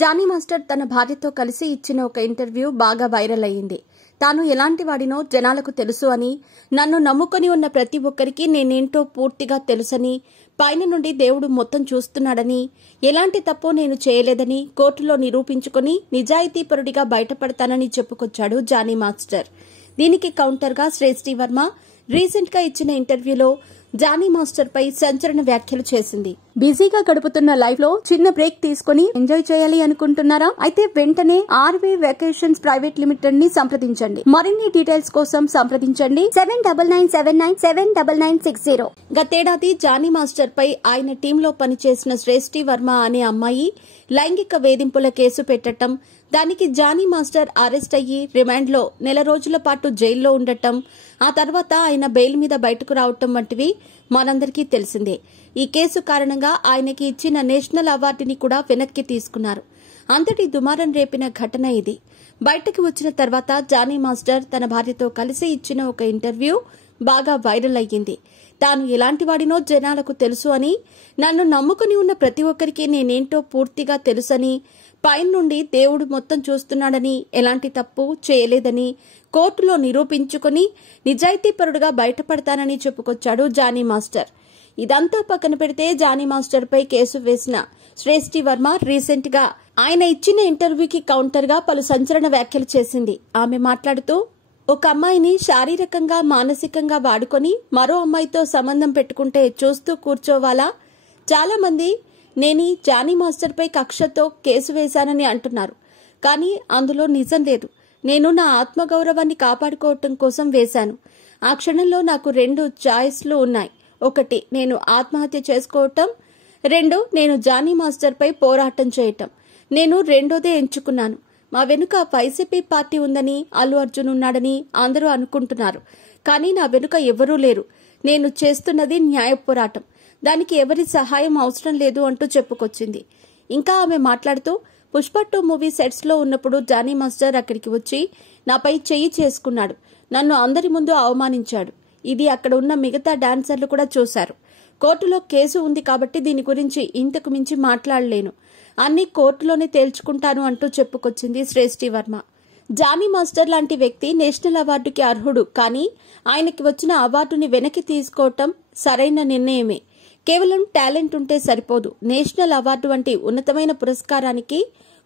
Johnny master తన భార్యతో కలిసి ఇచ్చిన ఒక ఇంటర్వ్యూ బాగా వైరల్ అయ్యింది. తాను ఎలాంటి వాడినో జనాలకు తెలుసు అని, నన్ను నమ్ముకొని ఉన్న ప్రతి ఒక్కరికి నేనేంటో పూర్తిగా తెలుసని, పైన నుండి దేవుడు మొత్తం చూస్తున్నాడని, ఎలాంటి తప్పు నేను చేయలేదని కోర్టులో నిరూపించుకుని నిజాయితీపరుడిగా బయటపడతానని చెప్పుకొచ్చాడు జానీ మాస్టర్. దీనికి కౌంటర్గా శ్రేష్ఠి వర్మ రీసెంట్ గా ఇచ్చిన ఇంటర్వ్యూలో జానీ మాస్టర్ పై సంచలన వ్యాఖ్యలు చేసింది. బిజీగా గడుపుతున్న లైఫ్ లో చిన్న బ్రేక్ తీసుకుని ఎంజాయ్ చేయాలి అనుకుంటున్నారా? అయితే వెంటనే ఆర్వే వెకేషన్స్ ప్రైవేట్ లిమిటెడ్ ని సంప్రదించండి. మరిన్ని డీటెయిల్స్ కోసం సంప్రదించండి 7997979960. గతేడాది జానీ మాస్టర్ పై ఆయన టీంలో పనిచేసిన శ్రేష్ఠి వర్మ అనే అమ్మాయి లైంగిక వేధింపుల కేసు పెట్టడం, దానికి జానీ మాస్టర్ అరెస్ట్ అయ్యి రిమాండ్లో నెల రోజుల పాటు జైల్లో ఉండటం, ఆ తర్వాత ఆయన బెయిల్ మీద బయటకు రావటం వంటివి మనందరికీ తెలిసిందే. ఈ కేసు కారణంగా ఆయనకి ఇచ్చిన నేషనల్ అవార్డుని కూడా వెనక్కి తీసుకున్నారు. అంతటి దుమారం రేపిన ఘటన ఇది. బయటకు వచ్చిన తర్వాత జానీ మాస్టర్ తన భార్యతో కలిసి ఇచ్చిన ఒక ఇంటర్వ్యూ బాగా వైరల్ అయ్యింది. తాను ఎలాంటి వాడినో జనాలకు తెలుసు అని, నన్ను నమ్ముకుని ఉన్న ప్రతి ఒక్కరికి నేనేంటో పూర్తిగా తెలుసని, పైన నుండి దేవుడు మొత్తం చూస్తున్నాడని, ఎలాంటి తప్పు చేయలేదని కోర్టులో నిరూపించుకుని నిజాయితీపరుడుగా బయటపడతానని చెప్పుకొచ్చాడు జానీ మాస్టర్. ఇదంతా పక్కన పెడితే జానీ మాస్టర్ పై కేసు వేసిన శ్రేష్ఠి వర్మ రీసెంట్ గా ఆయన ఇచ్చిన ఇంటర్వ్యూకి కౌంటర్ గా పలు సంచలన వ్యాఖ్యలు చేసింది. ఆమె మాట్లాడుతూ, ఒక అమ్మాయిని శారీరకంగా మానసికంగా వాడుకొని మరో అమ్మాయితో సంబంధం పెట్టుకుంటే చూస్తూ కూర్చోవాలా? చాలా మంది నేను జానీ మాస్టర్ పై కక్షతో కేసు వేశానని అంటున్నారు, కానీ అందులో నిజం లేదు. నేను నా ఆత్మగౌరవాన్ని కాపాడుకోవటం కోసం వేశాను. ఆ క్షణంలో నాకు 2 చాయిస్లు ఉన్నాయి. 1, నేను ఆత్మహత్య చేసుకోవటం, 2, నేను జానీ మాస్టర్ పై పోరాటం చేయటం. నేను రెండోదే ఎంచుకున్నాను. మా వెనుక వైసీపీ పార్టీ ఉందని, అల్లు అర్జున్ ఉన్నాడని అందరూ అనుకుంటున్నారు, కానీ నా వెనుక ఎవరూ లేరు. నేను చేస్తున్నది న్యాయ పోరాటం, దానికి ఎవరి సహాయం అవసరం లేదు అంటూ చెప్పుకొచ్చింది. ఇంకా ఆమె మాట్లాడుతూ, పుష్ప 2 మూవీ సెట్స్ లో ఉన్నప్పుడు జానీ మాస్టర్ అక్కడికి వచ్చి నాపై చెయ్యి చేసుకున్నాడు. నన్ను అందరి ముందు అవమానించాడు. ఇది అక్కడ ఉన్న మిగతా డాన్సర్లు కూడా చూశారు. కోర్టులో కేసు ఉంది కాబట్టి దీని గురించి ఇంతకు మించి మాట్లాడలేను. అన్ని కోర్టులోనే తేల్చుకుంటాను అంటూ చెప్పుకొచ్చింది శ్రేష్ఠి వర్మ. జానీ మాస్టర్ లాంటి వ్యక్తి నేషనల్ అవార్డుకి అర్హుడు, కానీ ఆయనకి వచ్చిన అవార్డుని వెనక్కి తీసుకోవటం సరైన నిర్ణయమే. కేవలం టాలెంట్ ఉంటే సరిపోదు. నేషనల్ అవార్డు వంటి ఉన్నతమైన పురస్కారానికి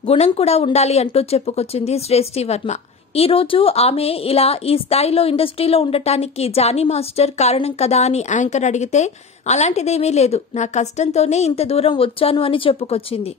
గుణం కూడా ఉండాలి అంటూ చెప్పుకొచ్చింది శ్రేష్ఠి వర్మ. ఈ రోజు ఆమె ఇలా ఈ స్థాయిలో ఇండస్ట్రీలో ఉండటానికి జానీ మాస్టర్ కారణం కదా అని యాంకర్ అడిగితే, అలాంటిదేమీ లేదు, నా కష్టంతోనే ఇంత దూరం వచ్చాను అని చెప్పుకొచ్చింది.